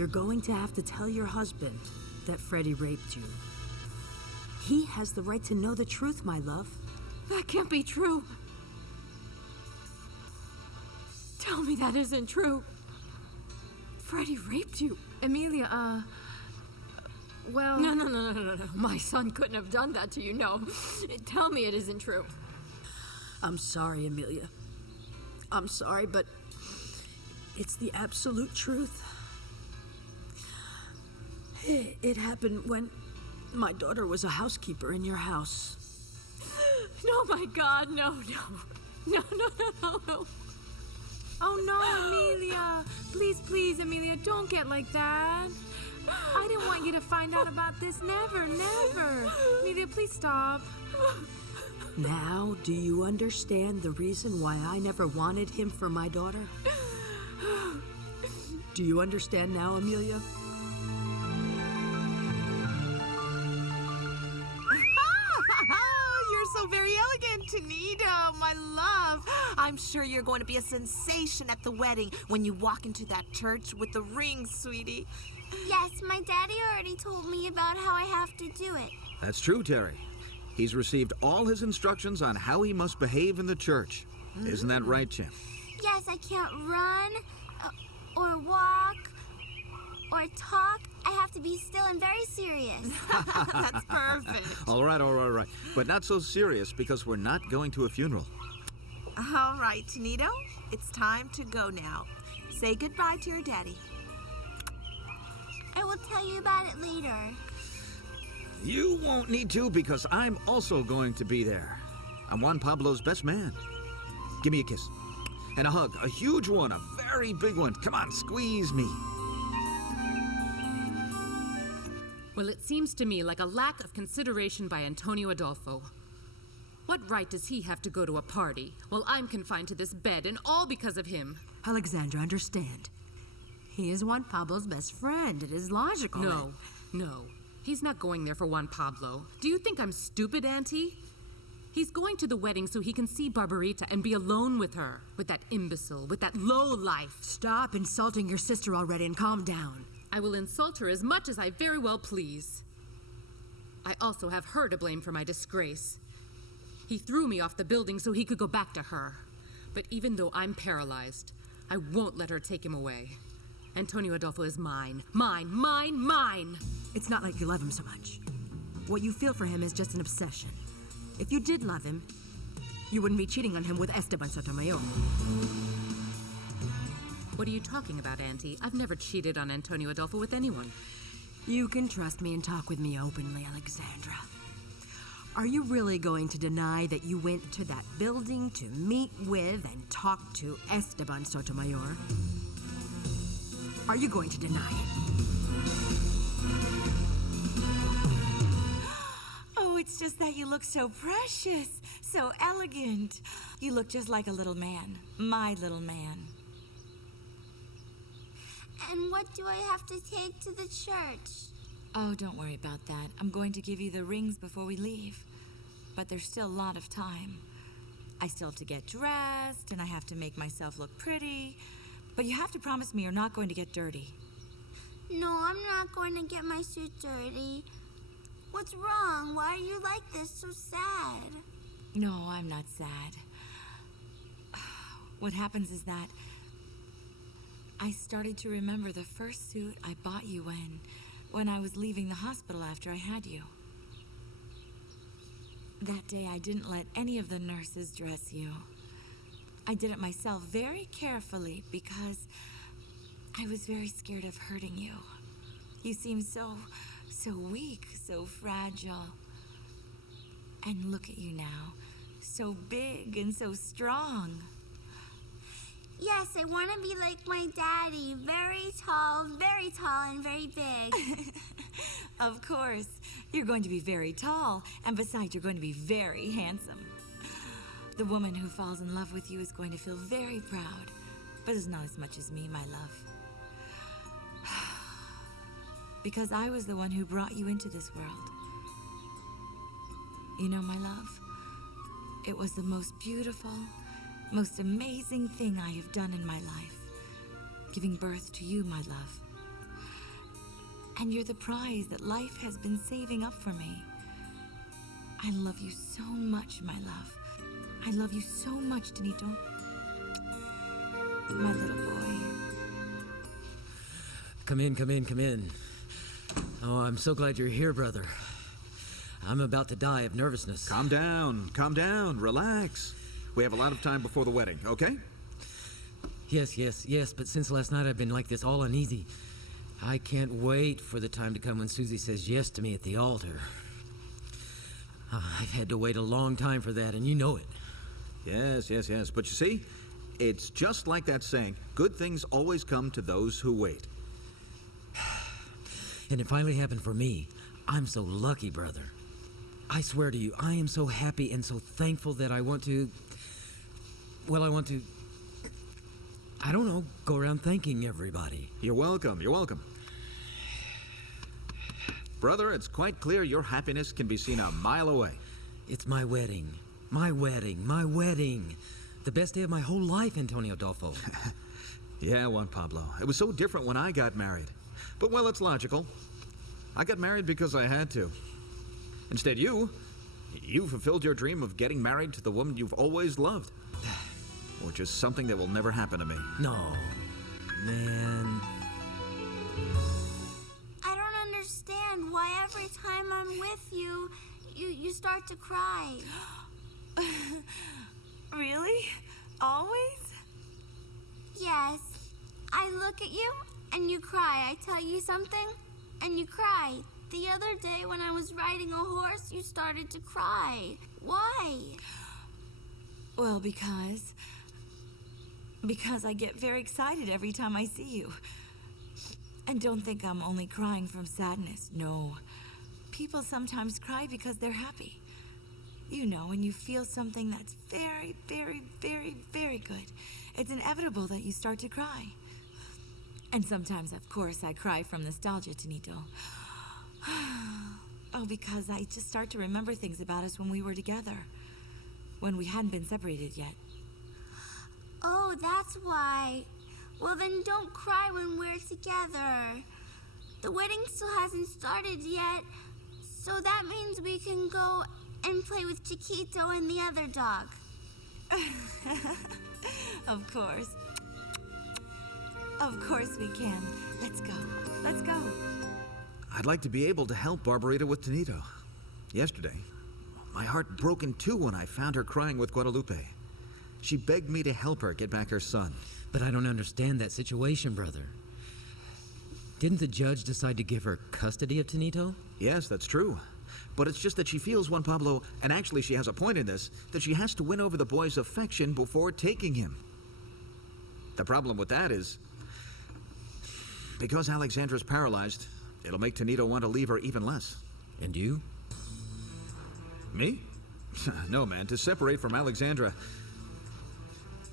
You're going to have to tell your husband that Freddy raped you. He has the right to know the truth, my love. That can't be true. Tell me that isn't true. Freddy raped you. Emilia, well... No. My son couldn't have done that to you, no. Tell me it isn't true. I'm sorry, Emilia. I'm sorry, but it's the absolute truth. It happened when my daughter was a housekeeper in your house. No, my God, no. Oh, no, Emilia. Please, Emilia, don't get like that. I didn't want you to find out about this. Never. Emilia, please stop. Now, do you understand the reason why I never wanted him for my daughter? Do you understand now, Emilia? So very elegant, Tinito, my love. I'm sure you're going to be a sensation at the wedding when you walk into that church with the ring, sweetie. Yes, my daddy already told me about how I have to do it. That's true, Terry. He's received all his instructions on how he must behave in the church. Isn't that right, Jim? Yes, I can't run, or walk, or talk. I have to be still and very serious. That's perfect. All right. But not so serious, because we're not going to a funeral. All right, Tinito. It's time to go now. Say goodbye to your daddy. I will tell you about it later. You won't need to, because I'm also going to be there. I'm Juan Pablo's best man. Give me a kiss. And a hug. A huge one. A very big one. Come on, squeeze me. Well, it seems to me like a lack of consideration by Antonio Adolfo. What right does he have to go to a party while I'm confined to this bed, and all because of him? Alexandra, understand. He is Juan Pablo's best friend. It is logical. No. He's not going there for Juan Pablo. Do you think I'm stupid, Auntie? He's going to the wedding so he can see Barbarita and be alone with her, with that imbecile, with that low life. Stop insulting your sister already and calm down. I will insult her as much as I very well please. I also have her to blame for my disgrace. He threw me off the building so he could go back to her. But even though I'm paralyzed, I won't let her take him away. Antonio Adolfo is mine. Mine! It's not like you love him so much. What you feel for him is just an obsession. If you did love him, you wouldn't be cheating on him with Esteban Sotomayor. What are you talking about, Auntie? I've never cheated on Antonio Adolfo with anyone. You can trust me and talk with me openly, Alexandra. Are you really going to deny that you went to that building to meet with and talk to Esteban Sotomayor? Are you going to deny it? Oh, it's just that you look so precious, so elegant. You look just like a little man, my little man. And what do I have to take to the church? Oh, don't worry about that. I'm going to give you the rings before we leave. But there's still a lot of time. I still have to get dressed, and I have to make myself look pretty. But you have to promise me you're not going to get dirty. No, I'm not going to get my suit dirty. What's wrong? Why are you like this, so sad? No, I'm not sad. What happens is that I started to remember the first suit I bought you when I was leaving the hospital after I had you. That day, I didn't let any of the nurses dress you. I did it myself very carefully because I was very scared of hurting you. You seemed so weak, so fragile. And look at you now, so big and so strong. Yes, I want to be like my daddy. Very tall and very big. Of course. You're going to be very tall, and besides, you're going to be very handsome. The woman who falls in love with you is going to feel very proud, but it's not as much as me, my love. Because I was the one who brought you into this world. You know, my love, it was the most beautiful, most amazing thing I have done in my life. Giving birth to you, my love. And you're the prize that life has been saving up for me. I love you so much, my love. I love you so much, Tinito. My little boy. Come in, come in, come in. Oh, I'm so glad you're here, brother. I'm about to die of nervousness. Calm down, relax. We have a lot of time before the wedding, okay? Yes, but since last night I've been like this, all uneasy. I can't wait for the time to come when Susy says yes to me at the altar. I've had to wait a long time for that, and you know it. Yes. But you see, it's just like that saying, good things always come to those who wait. And it finally happened for me. I'm so lucky, brother. I swear to you, I am so happy and so thankful that I want to, I don't know, go around thanking everybody. You're welcome. Brother, it's quite clear your happiness can be seen a mile away. It's my wedding. My wedding. The best day of my whole life, Antonio Adolfo. Yeah, Juan Pablo. It was so different when I got married. But, well, it's logical. I got married because I had to. Instead, you fulfilled your dream of getting married to the woman you've always loved. Which is something that will never happen to me. No, man. I don't understand why every time I'm with you, you start to cry. Really? Always? Yes. I look at you and you cry. I tell you something and you cry. The other day when I was riding a horse, you started to cry. Why? Well, because I get very excited every time I see you. And don't think I'm only crying from sadness. No. People sometimes cry because they're happy. You know, when you feel something that's very, very, very, very good, it's inevitable that you start to cry. And sometimes, of course, I cry from nostalgia, Tinito. Oh, because I just start to remember things about us when we were together. When we hadn't been separated yet. Oh, that's why. Well, then don't cry when we're together. The wedding still hasn't started yet, so that means we can go and play with Chiquito and the other dog. Of course. Of course we can. Let's go. I'd like to be able to help Barbarita with Tinito. Yesterday, my heart broke in two when I found her crying with Guadalupe. She begged me to help her get back her son. But I don't understand that situation, brother. Didn't the judge decide to give her custody of Tinito? Yes, that's true. But it's just that she feels, Juan Pablo, and actually she has a point in this, that she has to win over the boy's affection before taking him. The problem with that is, because Alexandra's paralyzed, it'll make Tinito want to leave her even less. And you? Me? No, man, to separate from Alexandra,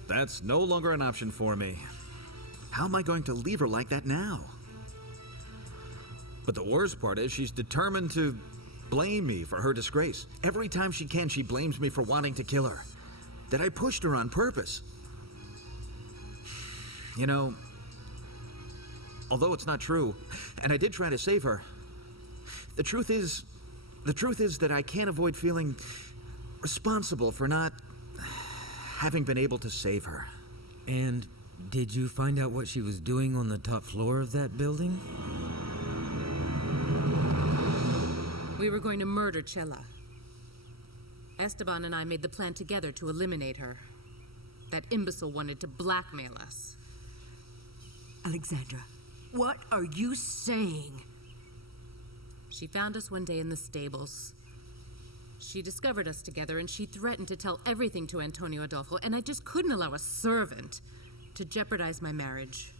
that's no longer an option for me. How am I going to leave her like that now? But the worst part is she's determined to blame me for her disgrace. Every time she can, she blames me for wanting to kill her. That I pushed her on purpose. You know, although it's not true, and I did try to save her, the truth is that I can't avoid feeling responsible for not having been able to save her. And did you find out what she was doing on the top floor of that building? We were going to murder Chela. Esteban and I made the plan together to eliminate her. That imbecile wanted to blackmail us. Alexandra, what are you saying? She found us one day in the stables. She discovered us together and she threatened to tell everything to Antonio Adolfo, and I just couldn't allow a servant to jeopardize my marriage.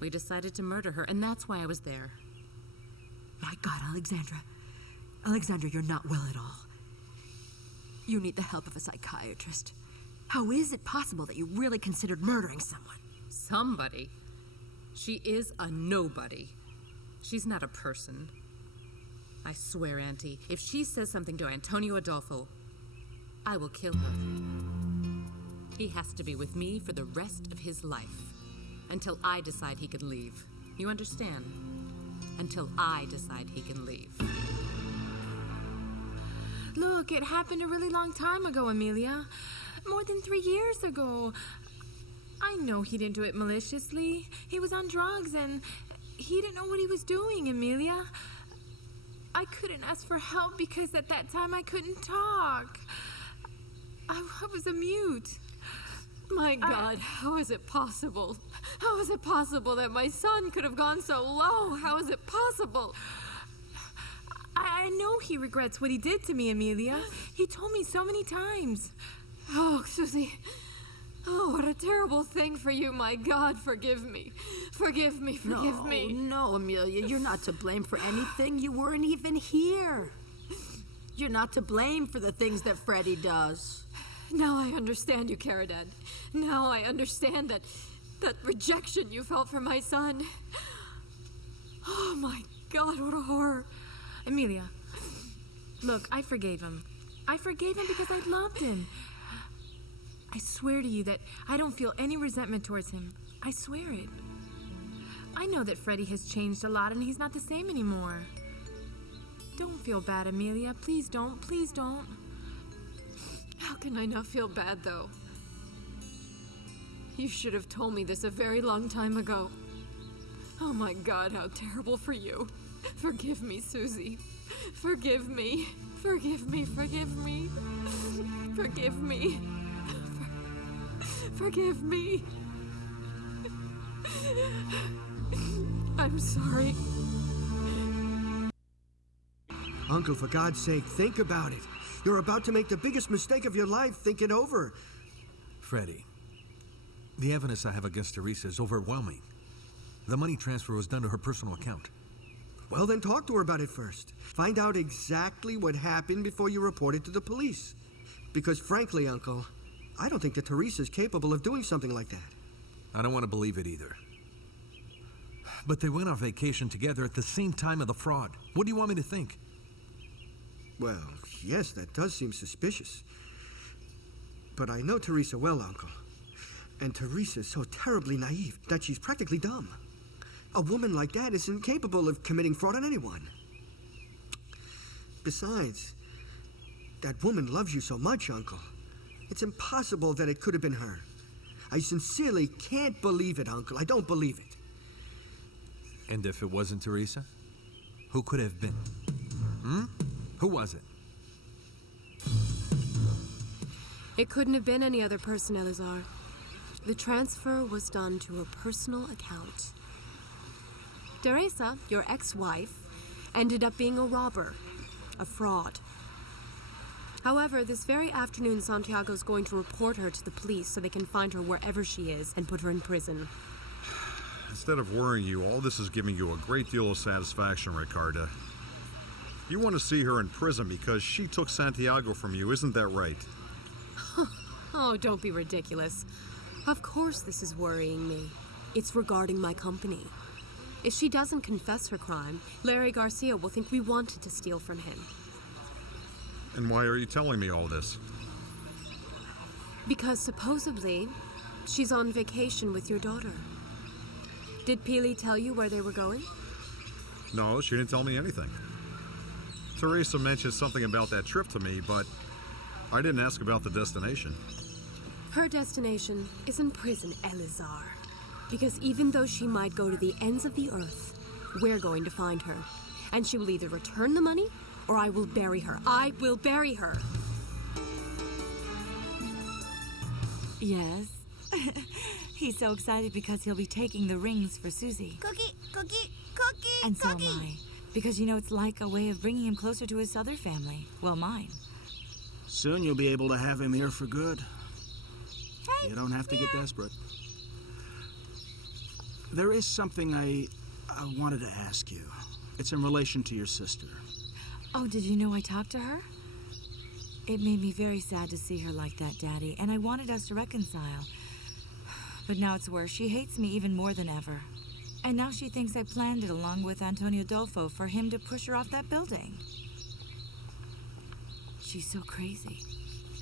We decided to murder her, and that's why I was there. My God, Alexandra. Alexandra, you're not well at all. You need the help of a psychiatrist. How is it possible that you really considered murdering someone? Somebody? She is a nobody. She's not a person. I swear, Auntie, if she says something to Antonio Adolfo, I will kill her. He has to be with me for the rest of his life, until I decide he could leave. You understand? until I decide he can leave. Look, it happened a really long time ago, Emilia. More than 3 years ago. I know he didn't do it maliciously. He was on drugs and he didn't know what he was doing, Emilia. I couldn't ask for help because at that time I couldn't talk. I was a mute. My God, how is it possible? How is it possible that my son could have gone so low? How is it possible? I know he regrets what he did to me, Emilia. He told me so many times. Oh, Susy. Oh, what a terrible thing for you. My God, forgive me. Forgive me, forgive me. No, Emilia, you're not to blame for anything. You weren't even here. You're not to blame for the things that Freddy does. Now I understand you, Caridad. Now I understand that rejection you felt for my son. Oh, my God, what a horror. Emilia, look, I forgave him. I forgave him because I loved him. I swear to you that I don't feel any resentment towards him. I swear it. I know that Freddy has changed a lot and he's not the same anymore. Don't feel bad, Emilia. Please don't. Please don't. How can I not feel bad, though? You should have told me this a very long time ago. Oh, my God, how terrible for you. Forgive me, Susy. Forgive me. Forgive me. Forgive me. Forgive me. Forgive me. I'm sorry. Uncle, for God's sake, think about it. You're about to make the biggest mistake of your life. Think it over. Freddy, the evidence I have against Teresa is overwhelming. The money transfer was done to her personal account. Well, then talk to her about it first. Find out exactly what happened before you report it to the police. Because frankly, Uncle, I don't think that Teresa's capable of doing something like that. I don't want to believe it either. But they went on vacation together at the same time of the fraud. What do you want me to think? Well, yes, that does seem suspicious. But I know Teresa well, Uncle. And Teresa's so terribly naive that she's practically dumb. A woman like that isn't capable of committing fraud on anyone. Besides, that woman loves you so much, Uncle. It's impossible that it could have been her. I sincerely can't believe it, Uncle. I don't believe it. And if it wasn't Teresa, who could have been? Who was it? It couldn't have been any other person, Elazar. The transfer was done to her personal account. Teresa, your ex-wife, ended up being a robber, a fraud. However, this very afternoon, Santiago's going to report her to the police so they can find her wherever she is and put her in prison. Instead of worrying you, all this is giving you a great deal of satisfaction, Ricarda. You want to see her in prison because she took Santiago from you, isn't that right? Oh, don't be ridiculous. Of course this is worrying me. It's regarding my company. If she doesn't confess her crime, Larry Garcia will think we wanted to steal from him. And why are you telling me all this? Because supposedly, she's on vacation with your daughter. Did Pili tell you where they were going? No, she didn't tell me anything. Teresa mentioned something about that trip to me, but I didn't ask about the destination. Her destination is in prison, Elazar. Because even though she might go to the ends of the earth, we're going to find her. And she will either return the money, or I will bury her. I will bury her. Yes. He's so excited because he'll be taking the rings for Susy. Cookie, cookie, cookie, And so cookie. am I. Because, you know, it's like a way of bringing him closer to his other family. Well, mine. Soon you'll be able to have him here for good. Hey, You don't have to get desperate. There is something I wanted to ask you. It's in relation to your sister. Oh, did you know I talked to her? It made me very sad to see her like that, Daddy, and I wanted us to reconcile. But now it's worse. She hates me even more than ever. And now she thinks I planned it along with Antonio Adolfo for him to push her off that building. She's so crazy.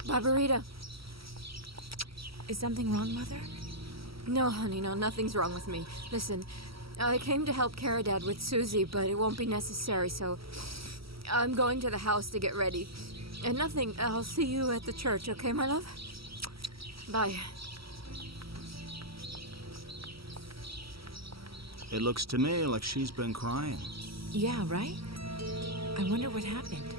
Barbarita. Is something wrong, Mother? No, honey, no, nothing's wrong with me. Listen, I came to help Caridad with Susy, but it won't be necessary, so I'm going to the house to get ready. And nothing, I'll see you at the church, okay, my love? Bye. It looks to me like she's been crying. Yeah, right? I wonder what happened.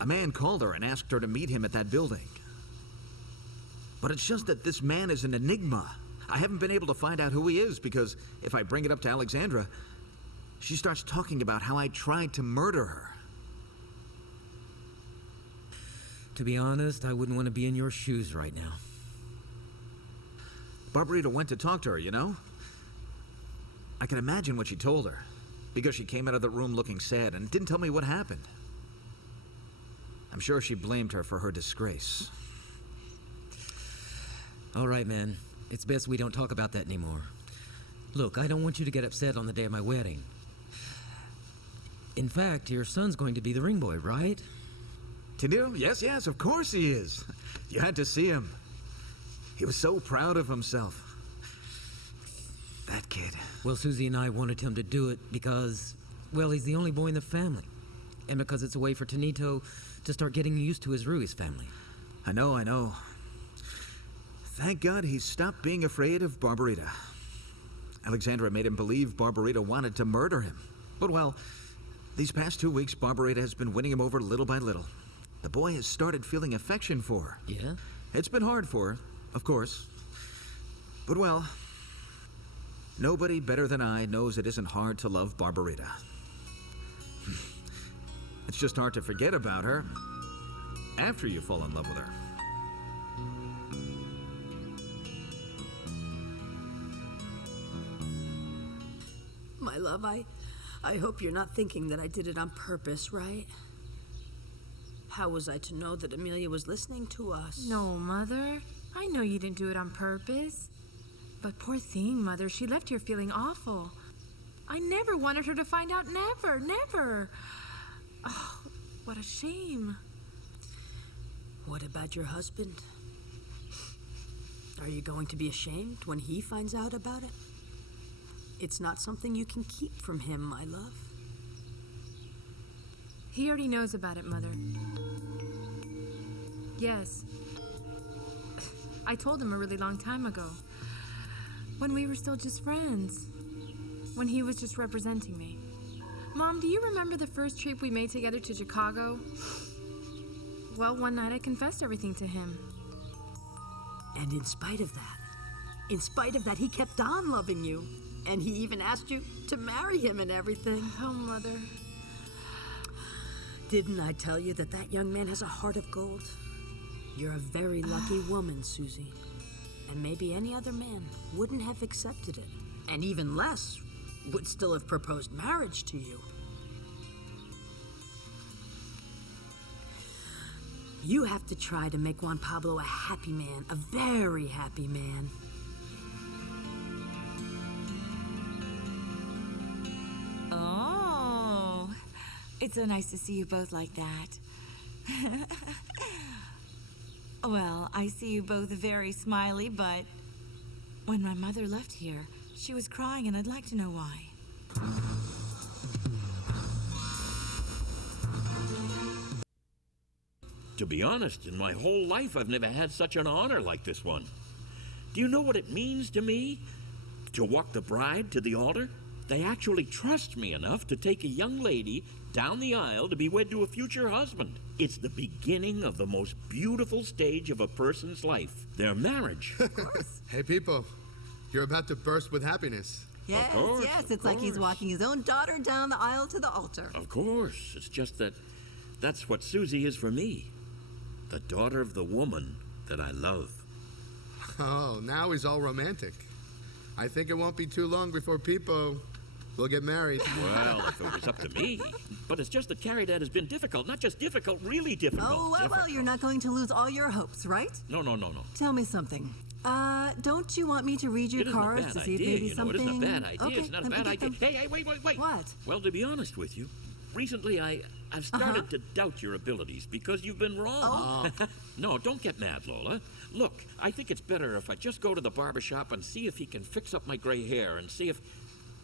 A man called her and asked her to meet him at that building. But it's just that this man is an enigma. I haven't been able to find out who he is because if I bring it up to Alexandra, she starts talking about how I tried to murder her. To be honest, I wouldn't want to be in your shoes right now. Barbarita went to talk to her, you know? I can imagine what she told her, because she came out of the room looking sad and didn't tell me what happened. I'm sure she blamed her for her disgrace. All right, man. It's best we don't talk about that anymore. Look, I don't want you to get upset on the day of my wedding. In fact, your son's going to be the ring boy, right? Tinito? Yes, of course he is. You had to see him. He was so proud of himself. That kid. Well, Susy and I wanted him to do it because, well, he's the only boy in the family. And because it's a way for Tinito to start getting used to his Ruiz family. I know. Thank God he stopped being afraid of Barbarita. Alexandra made him believe Barbarita wanted to murder him. But, well, these past 2 weeks, Barbarita has been winning him over little by little. The boy has started feeling affection for her. Yeah? It's been hard for her, of course. But, well, nobody better than I knows it isn't hard to love Barbarita. It's just hard to forget about her after you fall in love with her. My love, I hope you're not thinking that I did it on purpose, right? How was I to know that Emilia was listening to us? No, Mother. I know you didn't do it on purpose. But poor thing, Mother. She left here feeling awful. I never wanted her to find out. Never. Oh, what a shame. What about your husband? Are you going to be ashamed when he finds out about it? It's not something you can keep from him, my love. He already knows about it, Mother. Yes. I told him a really long time ago. When we were still just friends. When he was just representing me. Mom, do you remember the first trip we made together to Chicago? Well, one night I confessed everything to him. And in spite of that, he kept on loving you. And he even asked you to marry him and everything. Oh, Mother. Didn't I tell you that young man has a heart of gold? You're a very lucky woman, Susy. And maybe any other man wouldn't have accepted it. And even less would still have proposed marriage to you. You have to try to make Juan Pablo a happy man, a very happy man. Oh, it's so nice to see you both like that. Well, I see you both very smiley, but when my mother left here, she was crying, and I'd like to know why. To be honest, in my whole life, I've never had such an honor like this one. Do you know what it means to me to walk the bride to the altar? They actually trust me enough to take a young lady down the aisle to be wed to a future husband. It's the beginning of the most beautiful stage of a person's life, their marriage. Of course. Hey, people, you're about to burst with happiness. Yes, course, yes, it's like he's walking his own daughter down the aisle to the altar. Of course. It's just that that's what Susy is for me. The daughter of the woman that I love. Oh, now he's all romantic. I think it won't be too long before people will get married. Well, if it was up to me. But it's just that Caridad has been difficult. Not just difficult, really difficult. Oh, well, you're not going to lose all your hopes, right? No. Tell me something. Don't you want me to read your cards to see if maybe something... It isn't a bad idea. Okay, It's not a bad idea. Hey, wait. What? Well, to be honest with you, recently I've started to doubt your abilities because you've been wrong. Oh. No, don't get mad, Lola. Look, I think it's better if I just go to the barber shop and see if he can fix up my gray hair and see if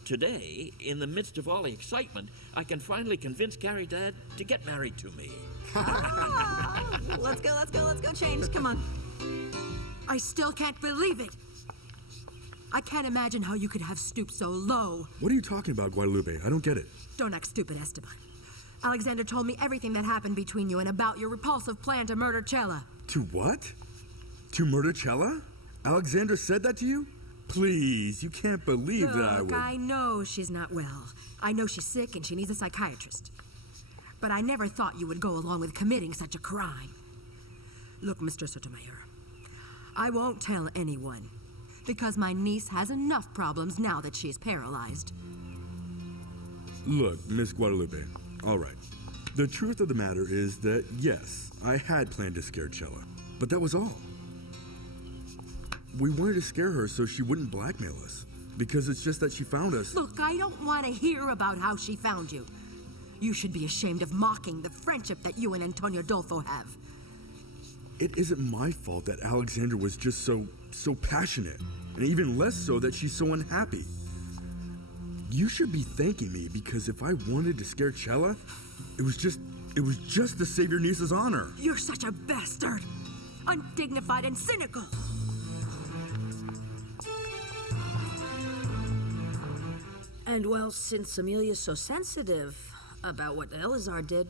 today, in the midst of all the excitement, I can finally convince Carrie Dad to get married to me. Let's go change. Come on. I still can't believe it. I can't imagine how you could have stooped so low. What are you talking about, Guadalupe? I don't get it. Don't act stupid, Esteban. Alexander told me everything that happened between you and about your repulsive plan to murder Cella. To what? To murder Cella? Alexander said that to you? Please, you can't believe that I would. Look, I know she's not well. I know she's sick and she needs a psychiatrist. But I never thought you would go along with committing such a crime. Look, Mr. Sotomayor, I won't tell anyone because my niece has enough problems now that she's paralyzed. Look, Miss Guadalupe, all right. The truth of the matter is that, yes, I had planned to scare Cella, but that was all. We wanted to scare her so she wouldn't blackmail us, because it's just that she found us. Look, I don't want to hear about how she found you. You should be ashamed of mocking the friendship that you and Antonio Adolfo have. It isn't my fault that Alexandra was just so passionate, and even less so that she's so unhappy. You should be thanking me, because if I wanted to scare Cella, it was just to save your niece's honor. You're such a bastard! Undignified and cynical! And well, since Emilia's so sensitive about what Eleazar did,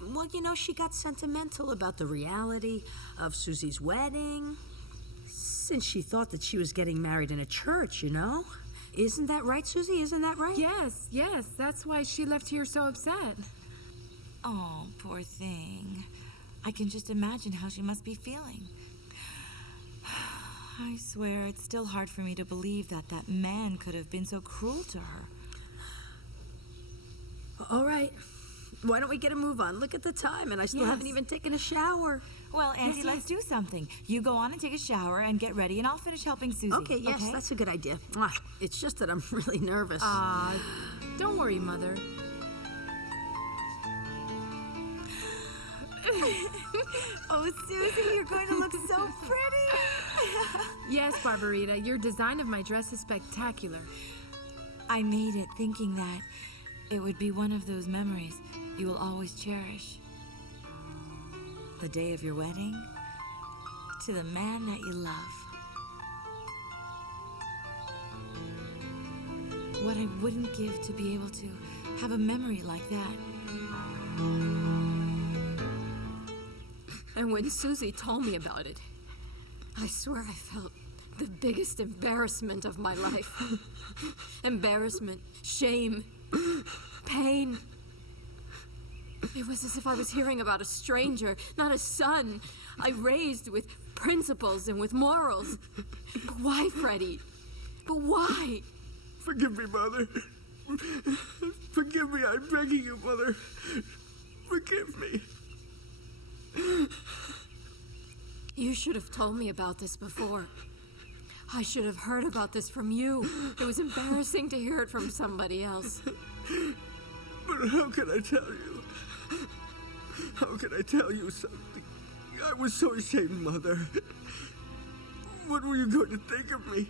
well, you know, she got sentimental about the reality of Susy's wedding. Since she thought that she was getting married in a church, you know? Isn't that right, Susy? Isn't that right? Yes. That's why she left here so upset. Oh, poor thing. I can just imagine how she must be feeling. I swear, it's still hard for me to believe that man could have been so cruel to her. All right. Why don't we get a move on? Look at the time, and I still haven't even taken a shower. Well, Auntie, let's do something. You go on and take a shower and get ready, and I'll finish helping Susie. Okay, yes, that's a good idea. It's just that I'm really nervous. Don't worry, Mother. Oh, Susie, you're going to look so pretty. Yes, Barbarita, your design of my dress is spectacular. I made it thinking that it would be one of those memories you will always cherish. The day of your wedding, to the man that you love. What I wouldn't give to be able to have a memory like that. And when Susie told me about it, I swear I felt the biggest embarrassment of my life. Embarrassment, shame, pain. It was as if I was hearing about a stranger, not a son I raised with principles and with morals. But why, Freddy? But why? Forgive me, Mother. Forgive me, I'm begging you, Mother. Forgive me. You should have told me about this before. I should have heard about this from you. It was embarrassing to hear it from somebody else. But how can I tell you? How can I tell you something? I was so ashamed, Mother. What were you going to think of me?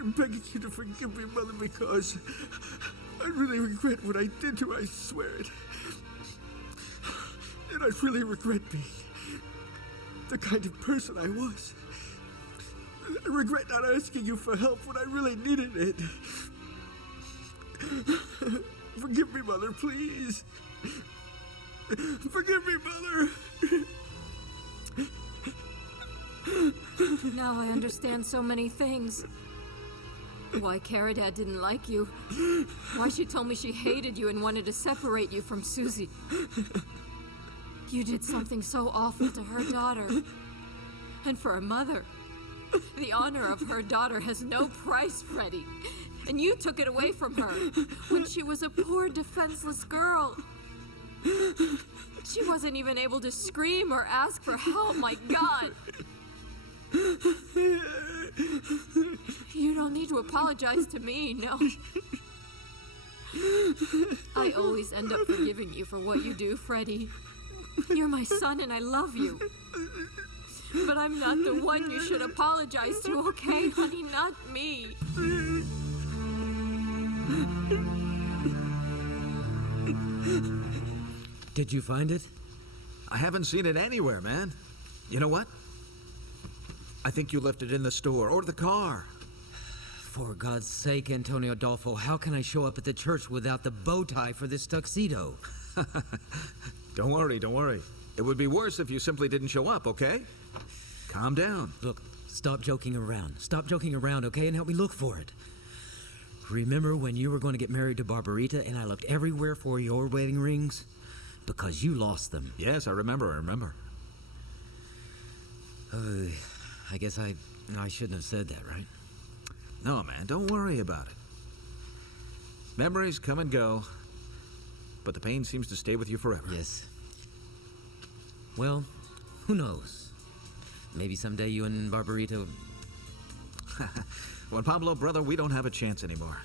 I'm begging you to forgive me, Mother, because I really regret what I did to her, I swear it. And I really regret being the kind of person I was. I regret not asking you for help when I really needed it. Forgive me, Mother, please. Forgive me, Mother. Now I understand so many things. Why Caridad didn't like you. Why she told me she hated you and wanted to separate you from Susie. You did something so awful to her daughter. And for a mother, the honor of her daughter has no price, Freddy. And you took it away from her when she was a poor, defenseless girl. She wasn't even able to scream or ask for help, my God. You don't need to apologize to me, no. I always end up forgiving you for what you do, Freddy. You're my son and I love you. But I'm not the one you should apologize to, okay, honey? Not me. Did you find it? I haven't seen it anywhere, man. You know what? I think you left it in the store or the car. For God's sake, Antonio Adolfo, how can I show up at the church without the bow tie for this tuxedo? Don't worry, don't worry. It would be worse if you simply didn't show up, okay? Calm down. Look, stop joking around. Stop joking around, okay, and help me look for it. Remember when you were going to get married to Barbarita and I looked everywhere for your wedding rings? Because you lost them. Yes, I remember. I guess I shouldn't have said that, right? No, man, don't worry about it. Memories come and go, but the pain seems to stay with you forever. Yes. Well, who knows? Maybe someday you and Barbarita... Juan Pablo, brother, we don't have a chance anymore.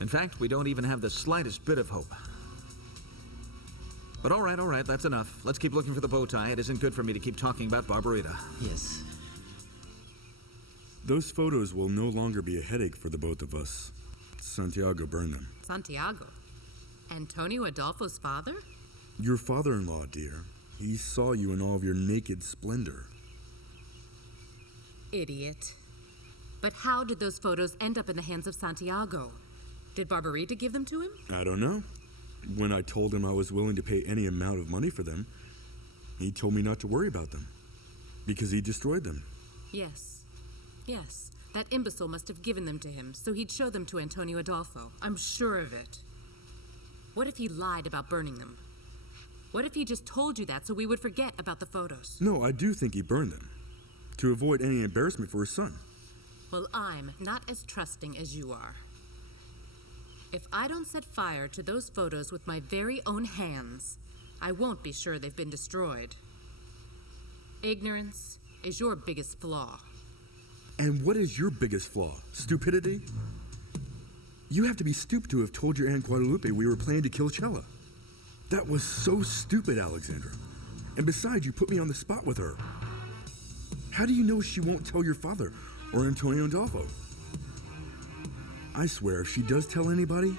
In fact, we don't even have the slightest bit of hope. But all right, that's enough. Let's keep looking for the bow tie. It isn't good for me to keep talking about Barbarita. Yes. Those photos will no longer be a headache for the both of us. Santiago burned them. Santiago? Antonio Adolfo's father? Your father-in-law, dear. He saw you in all of your naked splendor. Idiot. But how did those photos end up in the hands of Santiago? Did Barbarita give them to him? I don't know. When I told him I was willing to pay any amount of money for them, he told me not to worry about them, because he destroyed them. Yes. That imbecile must have given them to him, so he'd show them to Antonio Adolfo. I'm sure of it. What if he lied about burning them? What if he just told you that so we would forget about the photos? No, I do think he burned them, to avoid any embarrassment for his son. Well, I'm not as trusting as you are. If I don't set fire to those photos with my very own hands, I won't be sure they've been destroyed. Ignorance is your biggest flaw. And what is your biggest flaw? Stupidity? You have to be stupid to have told your Aunt Guadalupe we were planning to kill Cella. That was so stupid, Alexandra. And besides, you put me on the spot with her. How do you know she won't tell your father or Antonio Adolfo? I swear, if she does tell anybody,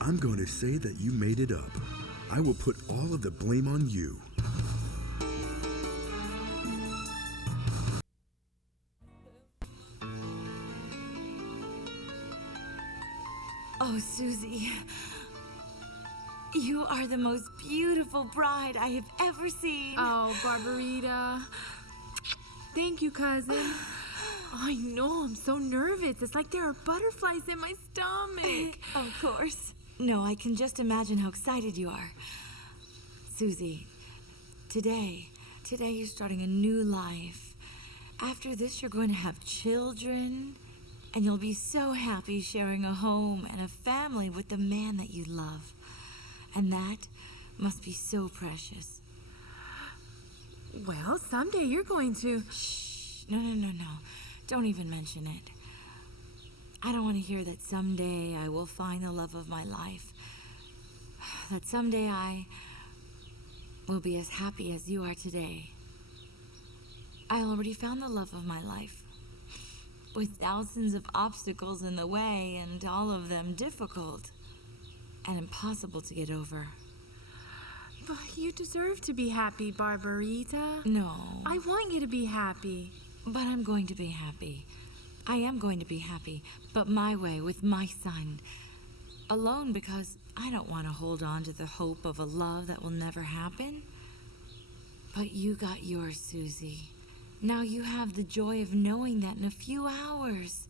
I'm going to say that you made it up. I will put all of the blame on you. Oh, Susy, you are the most beautiful bride I have ever seen. Oh, Barbarita. Thank you, cousin. I know, I'm so nervous. It's like there are butterflies in my stomach. Of course. No, I can just imagine how excited you are. Susy, today you're starting a new life. After this, you're going to have children, and you'll be so happy sharing a home and a family with the man that you love. And that must be so precious. Well, someday you're going to... Shh. No. Don't even mention it. I don't want to hear that someday I will find the love of my life. That someday I will be as happy as you are today. I already found the love of my life. With thousands of obstacles in the way, and all of them difficult and impossible to get over. But you deserve to be happy, Barbarita. No. I want you to be happy. But I'm going to be happy. I am going to be happy, but my way, with my son. Alone, because I don't want to hold on to the hope of a love that will never happen. But you got yours, Susy. Now you have the joy of knowing that in a few hours,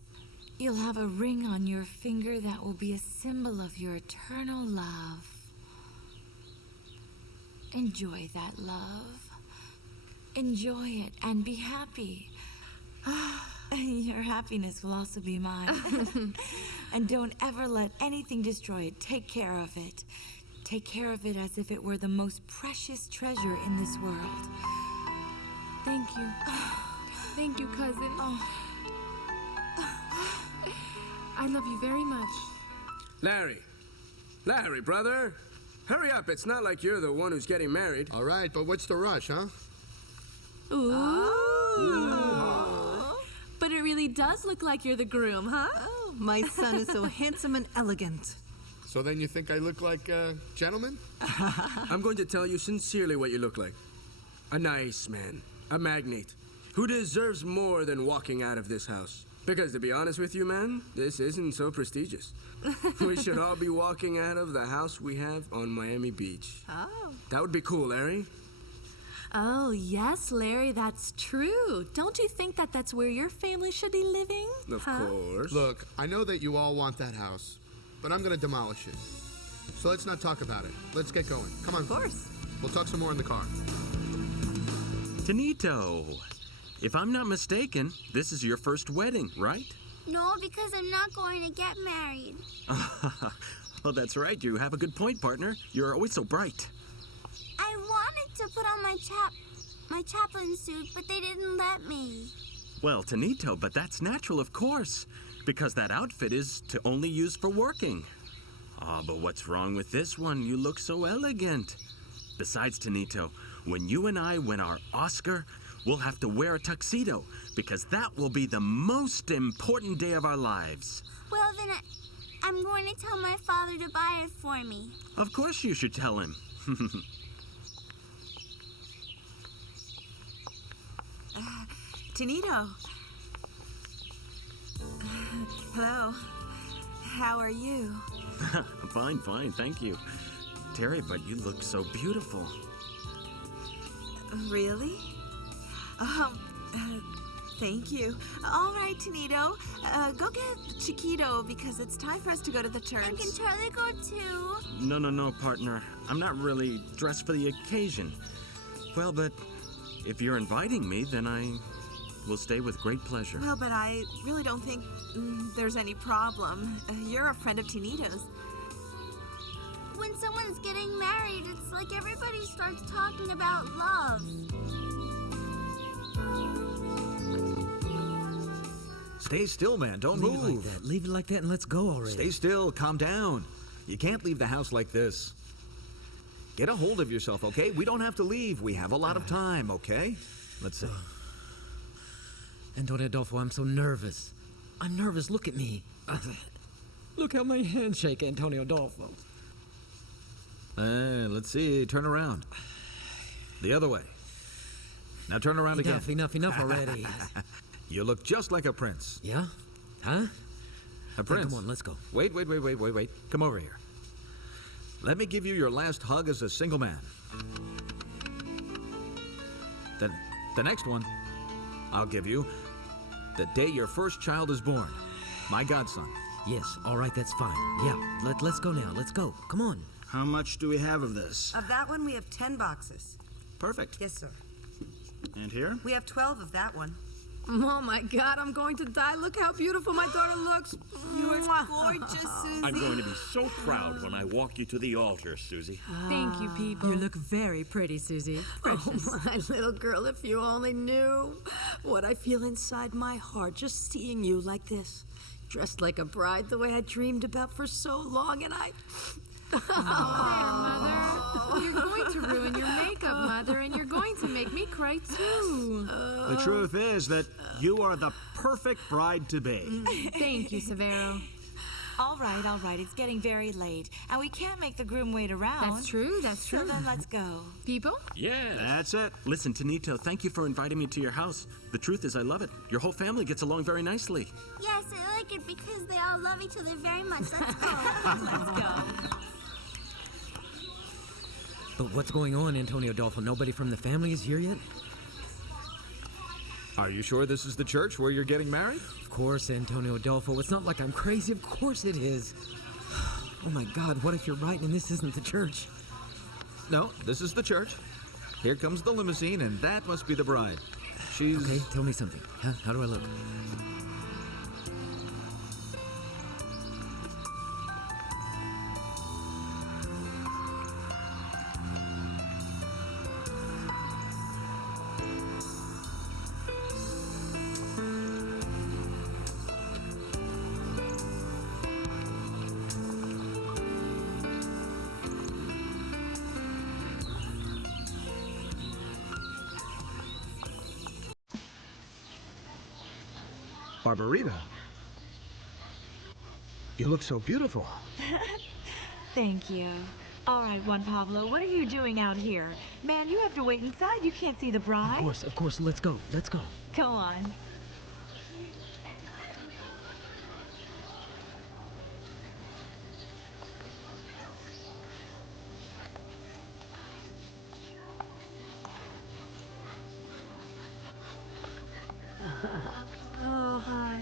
you'll have a ring on your finger that will be a symbol of your eternal love. Enjoy that love. Enjoy it and be happy. Your happiness will also be mine. And don't ever let anything destroy it. Take care of it. Take care of it as if it were the most precious treasure in this world. Thank you. Thank you, cousin. I love you very much. Larry. Larry, brother. Hurry up. It's not like you're the one who's getting married. All right, but what's the rush, huh? Ooh. But it really does look like you're the groom, huh? Oh, my son is so handsome and elegant. So then you think I look like a gentleman? I'm going to tell you sincerely what you look like. A nice man. A magnate. Who deserves more than walking out of this house. Because to be honest with you, man, this isn't so prestigious. We should all be walking out of the house we have on Miami Beach. Oh. That would be cool, Larry. Oh, yes, Larry, that's true. Don't you think that that's where your family should be living? Of course. Look, I know that you all want that house, but I'm going to demolish it. So let's not talk about it. Let's get going. Come on. Of course. We'll talk some more in the car. Tinito, if I'm not mistaken, this is your first wedding, right? No, because I'm not going to get married. Well, that's right. You have a good point, partner. You're always so bright. I wanted to put on my chaplain suit, but they didn't let me. Well, Tinito, but that's natural, of course, because that outfit is to only use for working. But what's wrong with this one? You look so elegant. Besides, Tinito, when you and I win our Oscar, we'll have to wear a tuxedo, because that will be the most important day of our lives. Well, then I'm going to tell my father to buy it for me. Of course you should tell him. Tinito. Hello. How are you? Fine, thank you. Terry, but you look so beautiful. Really? Thank you. All right, Tinito. Go get Chiquito because it's time for us to go to the church. And can Charlie go too? No, partner. I'm not really dressed for the occasion. Well, but if you're inviting me, then I will stay with great pleasure. Well, but I really don't think there's any problem. You're a friend of Tinito's. When someone's getting married, it's like everybody starts talking about love. Stay still, man. Don't Leave move. it like that. Leave it like that and let's go already. Stay still. Calm down. You can't leave the house like this. Get a hold of yourself, okay? We don't have to leave. We have a lot of time, okay? Let's see. Antonio Adolfo, I'm so nervous. I'm nervous. Look at me. Look how my hands shake, Antonio Adolfo. Let's see. Turn around. The other way. Now turn around again. Enough already. You look just like a prince. Yeah? Huh? A prince. Come on, let's go. Wait. Come over here. Let me give you your last hug as a single man. Then the next one I'll give you the day your first child is born. My godson. Yes, all right, that's fine. Yeah, let's go now. Let's go. Come on. How much do we have of this? Of that one, we have 10 boxes. Perfect. Yes, sir. And here? We have 12 of that one. Oh my God, I'm going to die. Look how beautiful my daughter looks. You're gorgeous, Susie. I'm going to be so proud when I walk you to the altar, Susie. Thank you, people. You look very pretty, Susie. Precious. Oh, my little girl, if you only knew what I feel inside my heart just seeing you like this. Dressed like a bride the way I dreamed about for so long, and I... Oh, there, Mother. You're going to ruin your makeup, Mother, and you're going to make me cry, too. The truth is that you are the perfect bride to be. Thank you, Severo. All right. It's getting very late, and we can't make the groom wait around. That's true. So then let's go. People? Yeah. That's it. Listen, Tinito, thank you for inviting me to your house. The truth is, I love it. Your whole family gets along very nicely. Yes, I like it because they all love each other very much. Let's go. Let's go. But what's going on, Antonio Adolfo? Nobody from the family is here yet? Are you sure this is the church where you're getting married? Of course, Antonio Adolfo. It's not like I'm crazy. Of course it is. Oh my God, what if you're right and this isn't the church? No, this is the church. Here comes the limousine, and that must be the bride. She's... Okay, tell me something. How do I look? Barbarita. You look so beautiful. Thank you. All right, Juan Pablo, what are you doing out here? Man, you have to wait inside. You can't see the bride. Of course, let's go. Let's go. Go on. Oh, hi.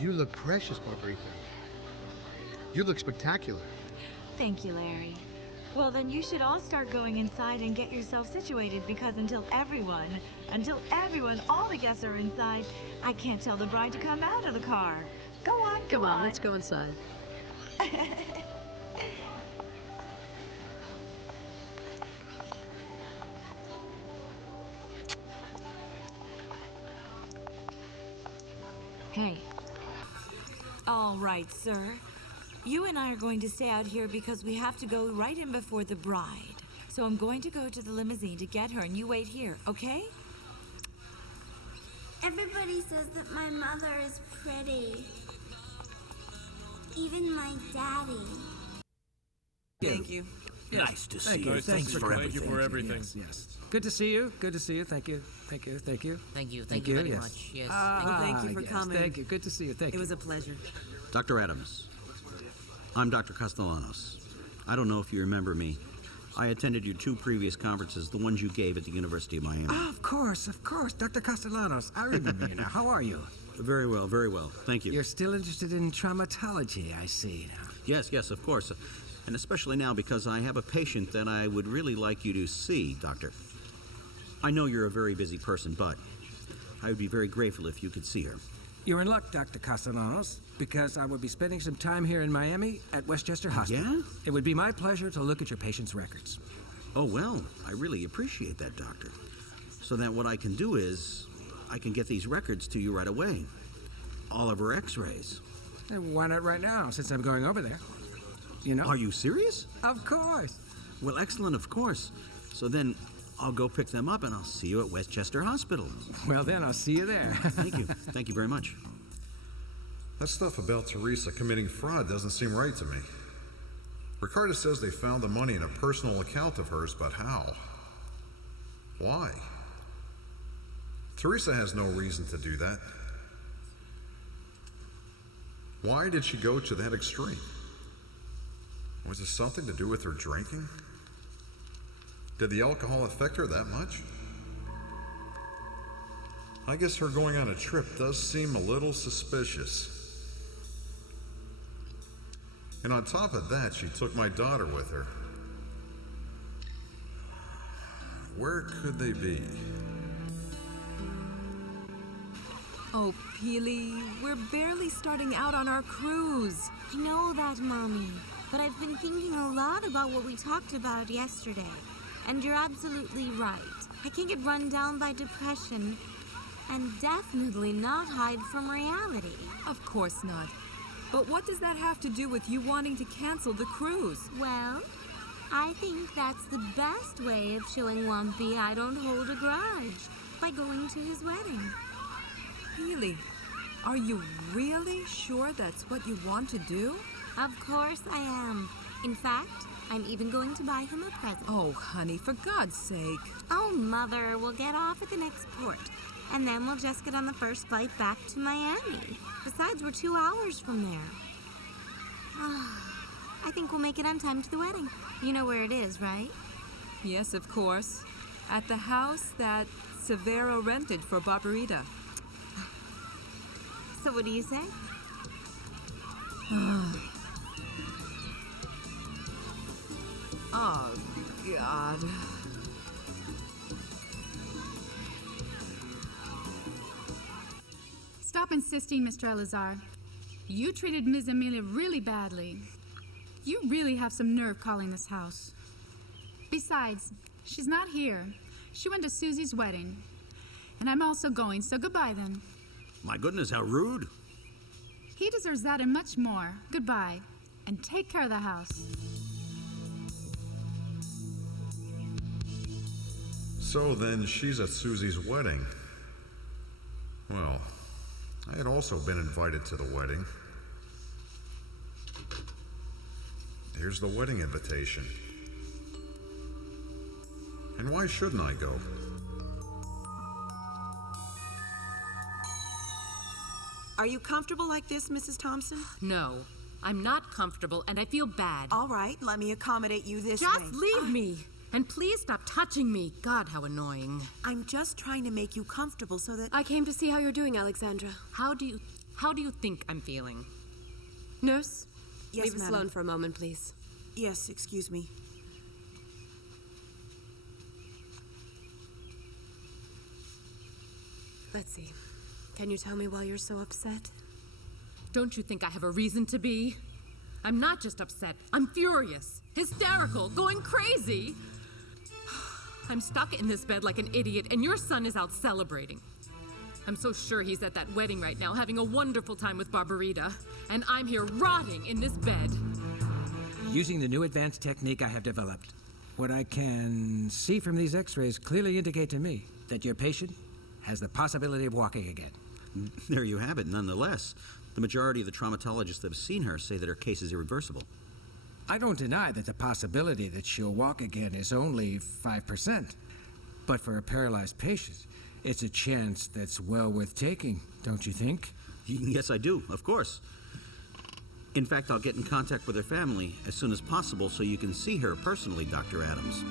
You look precious, Barbarita. You look spectacular. Thank you, Larry. Well, then you should all start going inside and get yourself situated because until everyone, all the guests are inside, I can't tell the bride to come out of the car. Go on, Come on, let's go inside. Hey. All right, sir. You and I are going to stay out here because we have to go right in before the bride. So I'm going to go to the limousine to get her, and you wait here, okay? Everybody says that my mother is pretty. Even my daddy. Thank you. Nice to see Thank you. you. Thanks for everything. Thank you for everything. Yes. Good to see you. Good to see you. Thank you. Thank you. Thank you. Thank you. Thank you very yes. much. Yes. Thank you for yes. coming. Thank you. Good to see you. Thank you. It was a pleasure. Dr. Adams. I'm Dr. Castellanos. I don't know if you remember me. I attended your 2 previous conferences, the ones you gave at the University of Miami. Of course. Dr. Castellanos. I remember you now. How are you? Very well, very well. Thank you. You're still interested in traumatology, I see. Yes, of course. And especially now because I have a patient that I would really like you to see, Doctor. I know you're a very busy person, but I would be very grateful if you could see her. You're in luck, Dr. Castellanos, because I will be spending some time here in Miami at Westchester Hospital. Yeah? It would be my pleasure to look at your patient's records. Oh, well, I really appreciate that, Doctor. So then what I can do is I can get these records to you right away. All of her x-rays. And why not right now, since I'm going over there? You know? Are you serious? Of course. Well, excellent, of course. So then I'll go pick them up and I'll see you at Westchester Hospital. Well, then I'll see you there. Thank you. Thank you very much. That stuff about Teresa committing fraud doesn't seem right to me. Ricardo says they found the money in a personal account of hers, but how? Why? Teresa has no reason to do that. Why did she go to that extreme? Was it something to do with her drinking? Did the alcohol affect her that much? I guess her going on a trip does seem a little suspicious. And on top of that, she took my daughter with her. Where could they be? Oh, Peely, we're barely starting out on our cruise. I know that, Mommy. But I've been thinking a lot about what we talked about yesterday. And you're absolutely right. I can't get run down by depression and definitely not hide from reality. Of course not. But what does that have to do with you wanting to cancel the cruise? Well, I think that's the best way of showing Wumpy I don't hold a grudge, by going to his wedding. Peely, are you really sure that's what you want to do? Of course I am. In fact, I'm even going to buy him a present. Oh, honey, for God's sake. Oh, Mother, we'll get off at the next port. And then we'll just get on the first flight back to Miami. Besides, we're 2 hours from there. I think we'll make it on time to the wedding. You know where it is, right? Yes, of course. At the house that Severo rented for Barbarita. So what do you say? Oh, God. Stop insisting, Mr. Elazar. You treated Ms. Emilia really badly. You really have some nerve calling this house. Besides, she's not here. She went to Susie's wedding. And I'm also going, so goodbye then. My goodness, how rude. He deserves that and much more. Goodbye. And take care of the house. So then she's at Susy's wedding. Well, I had also been invited to the wedding. Here's the wedding invitation. And why shouldn't I go? Are you comfortable like this, Mrs. Thompson? No, I'm not comfortable and I feel bad. All right, let me accommodate you this Just way. leave me! And please stop touching me. God, how annoying. I'm just trying to make you comfortable so that... I came to see how you're doing, Alexandra. How do you think I'm feeling? Nurse? Yes, leave us madam. alone for a moment, please. Yes, excuse me. Let's see. Can you tell me why you're so upset? Don't you think I have a reason to be? I'm not just upset. I'm furious, hysterical, going crazy. I'm stuck in this bed like an idiot, and your son is out celebrating. I'm so sure he's at that wedding right now, having a wonderful time with Barbarita, and I'm here rotting in this bed. Using the new advanced technique I have developed, what I can see from these x-rays clearly indicate to me that your patient has the possibility of walking again. There you have it, nonetheless. The majority of the traumatologists that have seen her say that her case is irreversible. I don't deny that the possibility that she'll walk again is only 5%. But for a paralyzed patient, it's a chance that's well worth taking, don't you think? Yes, I do, of course. In fact, I'll get in contact with her family as soon as possible so you can see her personally, Dr. Adams.